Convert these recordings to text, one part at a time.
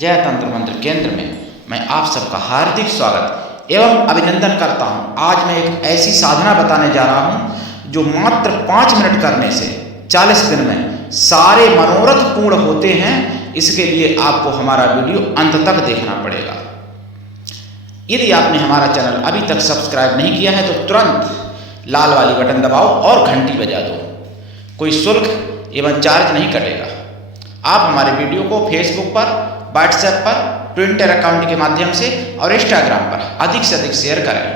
जय तंत्र मंत्र केंद्र में मैं आप सबका हार्दिक स्वागत एवं अभिनंदन करता हूं। आज मैं एक ऐसी साधना बताने जा रहा हूं जो मात्र 5 मिनट करने से 40 दिन में सारे मनोरथ पूर्ण होते हैं। इसके लिए आपको हमारा वीडियो अंत तक देखना पड़ेगा। यदि आपने हमारा चैनल अभी तक सब्सक्राइब नहीं किया है तो तुरंत लाल वाली बटन दबाओ और घंटी बजा दो। कोई शुल्क एवं चार्ज नहीं कटेगा। आप हमारे वीडियो को फेसबुक पर, व्हाट्सएप पर, ट्विटर अकाउंट के माध्यम से और इंस्टाग्राम पर अधिक से अधिक शेयर करें।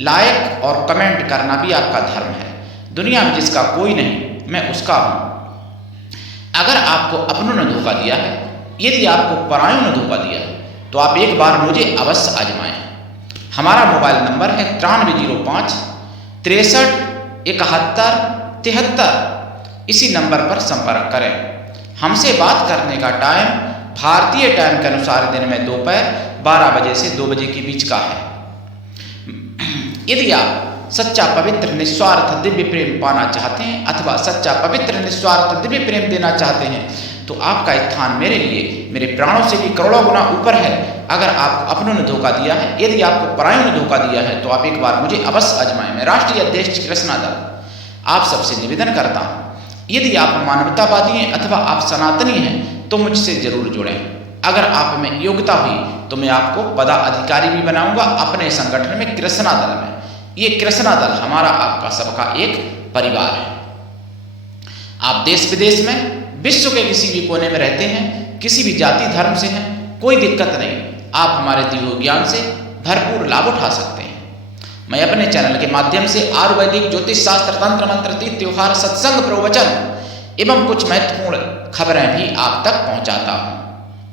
लाइक और कमेंट करना भी आपका धर्म है। दुनिया में जिसका कोई नहीं, मैं उसका हूं। अगर आपको अपनों ने धोखा दिया है, यदि आपको परायों ने धोखा दिया है, तो आप एक बार मुझे अवश्य आजमाएं। हमारा मोबाइल नंबर है 9305 63 71 73। इसी नंबर पर संपर्क करें। हमसे बात करने का टाइम भारतीय टाइम के अनुसार दिन में दोपहर 12 बजे से 2 बजे के बीच का है। यदि आप सच्चा पवित्र निस्वार्थ दिव्य प्रेम पाना चाहते हैं अथवा सच्चा पवित्र निस्वार्थ दिव्य प्रेम देना चाहते हैं तो आपका स्थान मेरे लिए मेरे प्राणों से भी करोड़ों गुना ऊपर है। अगर आपको अपनों ने धोखा दिया है, यदि आपको परायों ने धोखा दिया है, तो आप एक बार मुझे अवश्य आजमाएं। मैं राष्ट्रीय अध्यक्ष कृष्णा दल आप सबसे निवेदन करता हूं, यदि आप मानवतावादी हैं अथवा आप सनातनी हैं तो मुझसे जरूर जुड़ें। अगर आप में योग्यता हुई तो मैं आपको पदाधिकारी भी बनाऊंगा अपने संगठन में, कृष्णा दल में। ये कृष्णा दल हमारा आपका सबका एक परिवार है। आप देश विदेश में, विश्व के किसी भी कोने में रहते हैं, किसी भी जाति धर्म से हैं, कोई दिक्कत नहीं। आप हमारे दिए हुए ज्ञान से भरपूर लाभ उठा सकते हैं। मैं अपने चैनल के माध्यम से आयुर्वेदिक, ज्योतिष शास्त्र, तंत्र मंत्र, तीर्थ त्योहार, सत्संग, प्रवचन एवं कुछ महत्वपूर्ण खबरें भी आप तक पहुंचाता हूं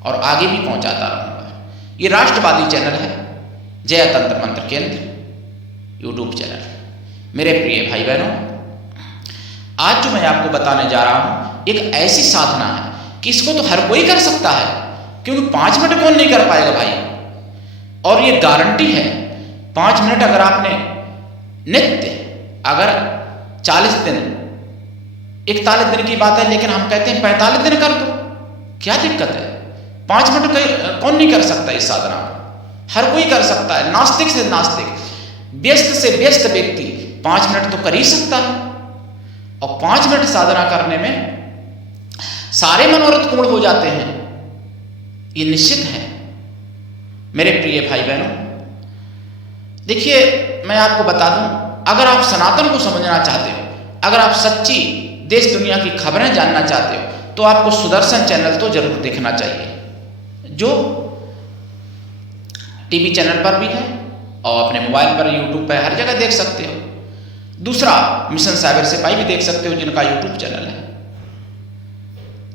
और आगे भी पहुंचाता रहूंगा। ये राष्ट्रवादी चैनल है जय तंत्र मंत्र केंद्र यूट्यूब चैनल। मेरे प्रिय भाई बहनों, आज जो मैं आपको बताने जा रहा हूं एक ऐसी साधना है कि इसको तो हर कोई कर सकता है, क्योंकि 5 मिनट कौन नहीं कर पाएगा भाई। और ये गारंटी है 5 मिनट अगर आपने नित्य, अगर 40 दिन, 41 दिन की बात है लेकिन हम कहते हैं 45 दिन कर दो, क्या दिक्कत है। 5 मिनट कौन नहीं कर सकता इस साधना को, हर कोई कर सकता है। नास्तिक से नास्तिक, व्यस्त से व्यस्त व्यक्ति 5 मिनट तो कर ही सकता है। और 5 मिनट साधना करने में सारे मनोरथ पूर्ण हो जाते हैं, ये निश्चित है। मेरे प्रिय भाई बहनों, देखिए मैं आपको बता दूं, अगर आप सनातन को समझना चाहते हो, अगर आप सच्ची देश दुनिया की खबरें जानना चाहते हो, तो आपको सुदर्शन चैनल तो जरूर देखना चाहिए, जो टीवी चैनल पर भी है और अपने मोबाइल पर, यूट्यूब पर, हर जगह देख सकते हो। दूसरा, मिशन साइबर सिपाही भी देख सकते हो, जिनका यूट्यूब चैनल है।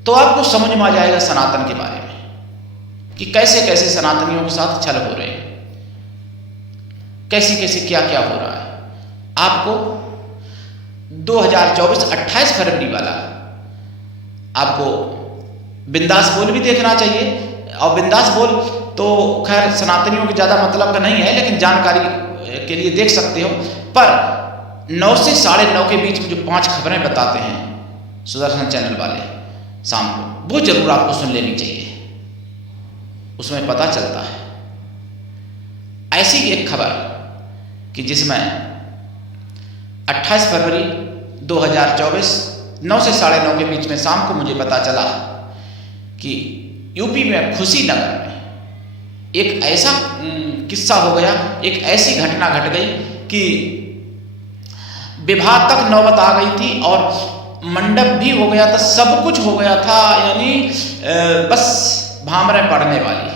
तो आपको समझ में आ जाएगा सनातन के बारे में कि कैसे कैसे सनातनियों के साथ छल हो रहे हैं, कैसे कैसे क्या क्या हो रहा है। आपको 2024 28 फरवरी वाला आपको बिंदास बोल भी देखना चाहिए। और बिंदास बोल तो खैर सनातनियों के ज़्यादा मतलब का नहीं है, लेकिन जानकारी के लिए देख सकते हो। पर 9 से 9:30 के बीच में जो 5 खबरें बताते हैं सुदर्शन चैनल वाले शाम को, वो जरूर आपको सुन लेनी चाहिए। उसमें पता चलता है ऐसी एक खबर कि जिसमें 28 फरवरी 2024 9 से 9:30 के बीच में शाम को मुझे पता चला कि यूपी में खुशी नगर में एक ऐसा किस्सा हो गया, एक ऐसी घटना घट गई कि विवाह तक नौबत आ गई थी और मंडप भी हो गया था, सब कुछ हो गया था। यानी बस भामरें पड़ने वाली,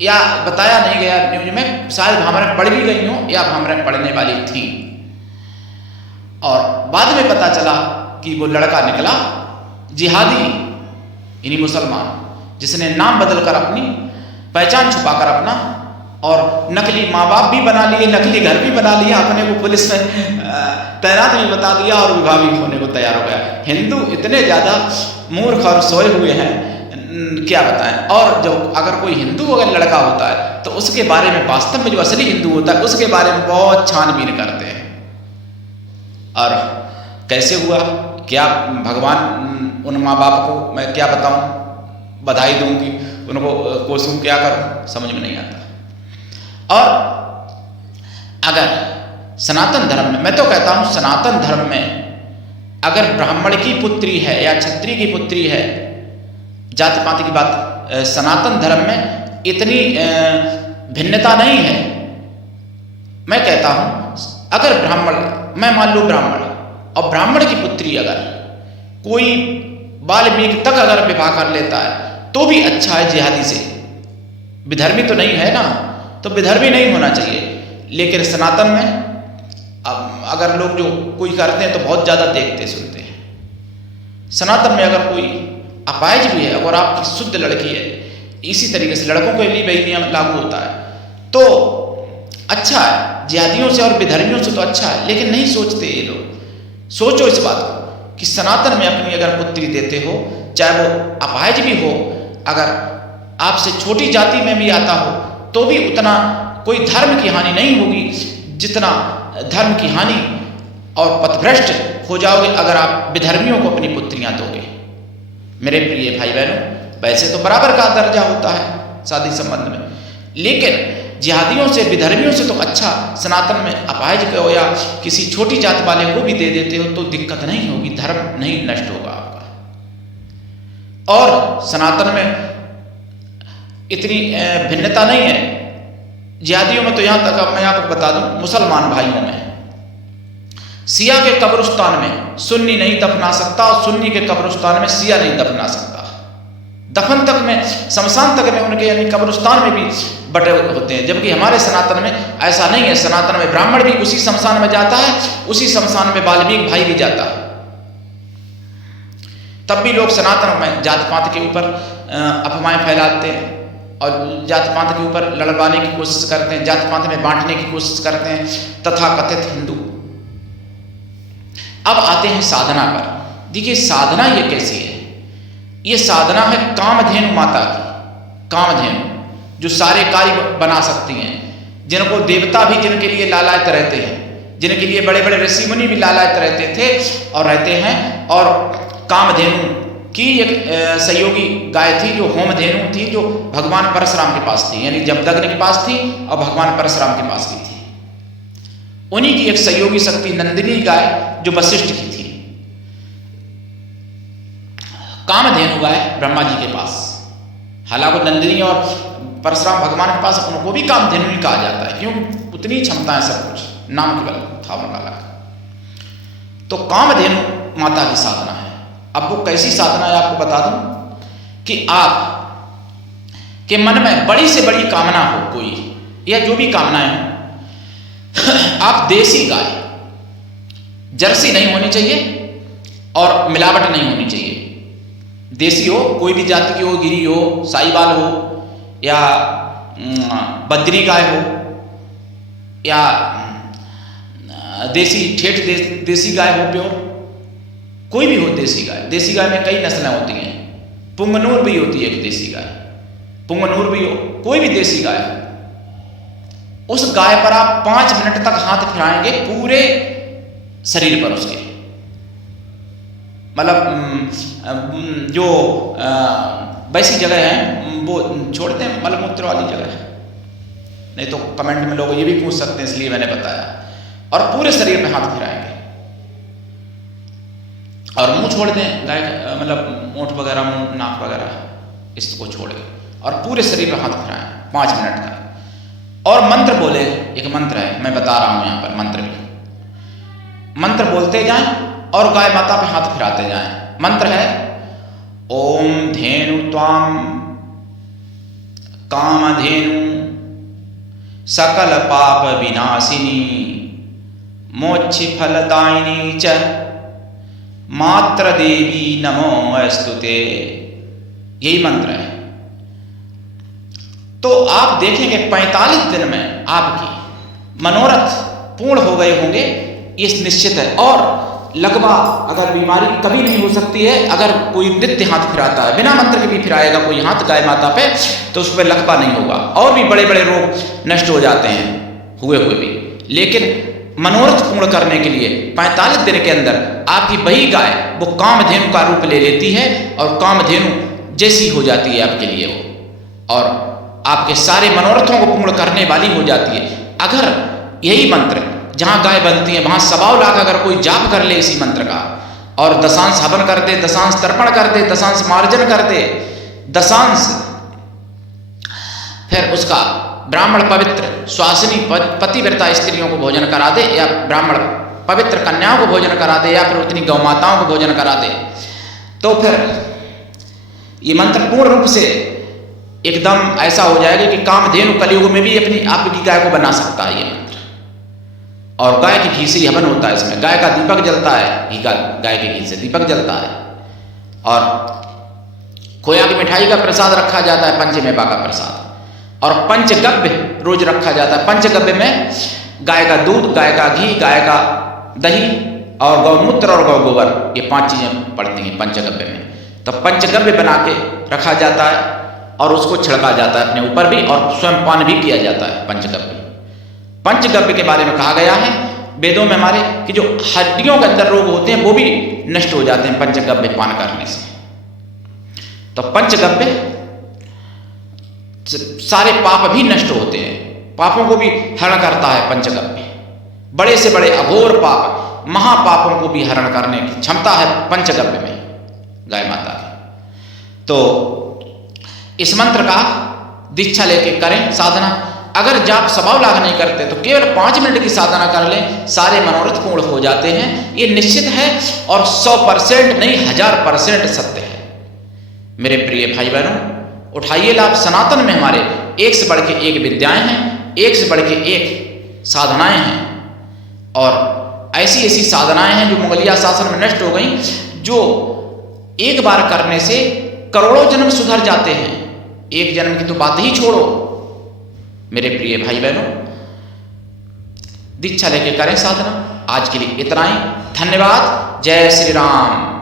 या बताया नहीं गया न्यूज में, शायद भामरें पड़ भी गई हों या भामरें पड़ने वाली थी। और बाद में पता चला कि वो लड़का निकला जिहादी, यानी मुसलमान, जिसने नाम बदलकर अपनी पहचान छुपाकर अपना और नकली माँ बाप भी बना लिए, नकली घर भी बना लिया, अपने को पुलिस में तैनात भी बता दिया और विवाह भी होने को तैयार हो गया। हिंदू इतने ज़्यादा मूर्ख और सोए हुए हैं, क्या बताएं। और जो अगर कोई हिंदू अगर लड़का होता है तो उसके बारे में, वास्तव में जो असली हिंदू होता है उसके बारे में बहुत छानबीन करते हैं। और कैसे हुआ क्या, भगवान उन माँ बाप को मैं क्या बताऊं, बधाई दूंगी उनको कोसूं क्या करूं, समझ में नहीं आता। और अगर सनातन धर्म में, मैं तो कहता हूं सनातन धर्म में अगर ब्राह्मण की पुत्री है या क्षत्रिय की पुत्री है, जाति पाति की बात, सनातन धर्म में इतनी भिन्नता नहीं है। मैं कहता हूं अगर ब्राह्मण, मैं मान लूं ब्राह्मण, और ब्राह्मण की पुत्री अगर कोई वाल्मीकि तक अगर विवाह कर लेता है तो भी अच्छा है जिहादी से, विधर्मी तो नहीं है ना, तो विधर्मी नहीं होना चाहिए। लेकिन सनातन में अब अगर लोग जो कोई करते हैं तो बहुत ज़्यादा देखते सुनते हैं। सनातन में अगर कोई अपाहिज भी है, अगर आपकी शुद्ध लड़की है, इसी तरीके से लड़कों के लिए वही नियम लागू होता है तो अच्छा है, जिहादियों से और विधर्मियों से तो अच्छा है। लेकिन नहीं सोचते ये लोग। सोचो इस बात को कि सनातन में अपनी अगर पुत्री देते हो, चाहे वो अपाहिज भी हो, अगर आपसे छोटी जाति में भी आता हो तो भी उतना कोई धर्म की हानि नहीं होगी जितना धर्म की हानि और पथभ्रष्ट हो जाओगे अगर आप विधर्मियों को अपनी पुत्रियां दोगे। मेरे प्रिय भाई बहनों, वैसे तो बराबर का दर्जा होता है शादी संबंध में, लेकिन जिहादियों से, विधर्मियों से तो अच्छा सनातन में अपाहिज को या किसी छोटी जात वाले को भी दे देते हो तो दिक्कत नहीं होगी, धर्म नहीं नष्ट होगा आपका। और सनातन में इतनी भिन्नता नहीं है। जिहादियों में तो यहां तक मैं आपको बता दूं, मुसलमान भाइयों में सिया के कब्रिस्तान में सुन्नी नहीं दफना सकता और सुन्नी के कब्रिस्तान में सिया नहीं दफना सकता। दफन तक में, शमशान तक में उनके यानी कब्रिस्तान में भी बटे होते हैं, जबकि हमारे सनातन में ऐसा नहीं है। सनातन में ब्राह्मण भी उसी शमशान में जाता है, उसी शमशान में वाल्मीकि भाई भी जाता है। तब भी लोग सनातन में जात पात के ऊपर अफवाहें फैलाते हैं और जात पात के ऊपर लड़वाने की कोशिश करते हैं, जात पात में बांटने की कोशिश करते हैं, तथाकथित हिंदू। अब आते हैं साधना पर। देखिए साधना ये कैसी है? ये साधना है कामधेनु माता की। कामधेनु जो सारे कार्य बना सकती हैं, जिनको देवता भी जिनके लिए लालायत रहते हैं, जिनके लिए बड़े बड़े ऋषि मुनि भी लालायत रहते थे और रहते हैं। और कामधेनु की एक सहयोगी गाय थी जो होमधेनु थी, जो भगवान परशुराम के पास थी, यानी जमदग्नि के पास थी और भगवान परशुराम के पास भी थी। उन्हीं की एक सहयोगी शक्ति नंदिनी गाय जो वशिष्ठ की थी। कामधेनु गाय ब्रह्मा जी के पास, हालांकि नंदिनी और परशुराम भगवान के पास उनको भी कामधेनु ही कहा जाता है, क्योंकि उतनी क्षमता है, सब कुछ नाम केवल था उनका अलग। तो कामधेनु माता की साधना है। अब वो कैसी साधना है आपको बता दूं कि आप के मन में बड़ी से बड़ी कामना हो कोई, या जो भी कामनाएं हो, आप देसी गाय, जर्सी नहीं होनी चाहिए और मिलावट नहीं होनी चाहिए, देसी हो, कोई भी जाति की हो, गिरी हो, साहिवाल हो या बद्री गाय हो या देसी ठेठ देसी गाय हो, प्योर कोई भी हो देसी गाय। देसी गाय में कई नस्लें होती हैं, पुंगनूर भी होती है एक देसी गाय, पुंगनूर भी हो, कोई भी देसी गाय हो, उस गाय पर आप 5 मिनट तक हाथ फिराएंगे पूरे शरीर पर उसके, मतलब जो वैसी जगह है वो छोड़ते हैं, मलमूत्र वाली जगह है, नहीं तो कमेंट में लोग ये भी पूछ सकते हैं, इसलिए मैंने बताया। और पूरे शरीर में हाथ फिराएंगे और मुंह छोड़ दें गाय, मतलब ओंठ वगैरह, मुंह, नाक वगैरह इसको छोड़ के, और पूरे शरीर पर हाथ फिराएं 5 मिनट तक। और मंत्र बोले, एक मंत्र है, मैं बता रहा हूं यहां पर मंत्र भी, मंत्र बोलते जाएं और गाय माता पे हाथ फिराते जाएं। मंत्र है ओम धेनु त्वाम कामधेनु सकल पाप विनाशिनी मोक्ष फलदायिनी च मात्र देवी नमो अस्तुते। यही मंत्र है। तो आप देखेंगे 45 दिन में आपकी मनोरथ पूर्ण हो गए होंगे, ये निश्चित है। और लगवा अगर बीमारी कभी नहीं हो सकती है, अगर कोई नित्य हाथ फिराता है, बिना मंत्र के भी फिराएगा कोई हाथ गाय माता पे, तो उस पर लगवा नहीं होगा। और भी बड़े बड़े रोग नष्ट हो जाते हैं हुए भी। लेकिन मनोरथ पूर्ण करने के लिए 45 दिन के अंदर आपकी वही गाय वो कामधेनु का रूप ले लेती है और कामधेनु जैसी हो जाती है आपके लिए वो। और आपके सारे मनोरथों को पूर्ण करने वाली हो जाती है। अगर यही मंत्र जहाँ गाय बनती है वहाँ 1.25 लाख अगर कोई जाप कर ले इसी मंत्र का और दशांश हवन कर दे, दशांश तर्पण कर दे, दशांश मार्जन कर दे, दशांश फिर उसका ब्राह्मण पवित्र स्वासिनी पतिव्रता स्त्रियों को भोजन करा दे या ब्राह्मण पवित्र कन्याओं को भोजन करा दे या फिर उतनी गौ माताओं को भोजन करा दे, तो फिर ये मंत्र पूर्ण रूप से एकदम ऐसा हो जाएगा कि कामधेनु कलयुग में भी अपनी आपकी गाय को बना सकता है ये मंत्र। और गाय के घी से ही हवन होता है, इसमें गाय का दीपक जलता है, घी का गाय के घी से दीपक जलता है। और खोया की मिठाई का प्रसाद रखा जाता है, पंचमेवा का प्रसाद, और पंचगव्य रोज रखा जाता है। पंचगव्य में गाय का दूध, गाय का घी, गाय का दही और गौमूत्र और गौ गोबर, ये 5 चीजें पड़ती हैं पंचगव्य में। तो पंचगव्य बना के रखा जाता है और उसको छिड़का जाता है अपने ऊपर भी, और स्वयं पान भी किया जाता है पंचगव्य। पंचगव्य के बारे में कहा गया है वेदों में हमारे कि जो हड्डियों के अंदर रोग होते हैं वो भी नष्ट हो जाते हैं पंचगव्य पान करने से। तो पंचगव्य सारे पाप भी नष्ट होते हैं, पापों को भी हरण करता है पंचगव्य। बड़े से बड़े अघोर पाप, महापापों को भी हरण करने की क्षमता है पंचगव्य में गाय माता की। तो इस मंत्र का दीक्षा लेके करें साधना। अगर जाप 1.25 लाख नहीं करते तो केवल 5 मिनट की साधना कर लें, सारे मनोरथ पूर्ण हो जाते हैं। ये निश्चित है और 100% नहीं 1000% सत्य है। मेरे प्रिय भाई बहनों, उठाइए लाभ। सनातन में हमारे एक से बढ़ के एक विद्याएं हैं, एक से बढ़ के एक साधनाएं हैं, और ऐसी ऐसी साधनाएं हैं जो मुगलिया शासन में नष्ट हो गई, जो एक बार करने से करोड़ों जन्म सुधर जाते हैं। एक जन्म की तो बात ही छोड़ो। मेरे प्रिय भाई बहनों, दीक्षा लेके करें साधना। आज के लिए इतना ही। धन्यवाद। जय श्री राम।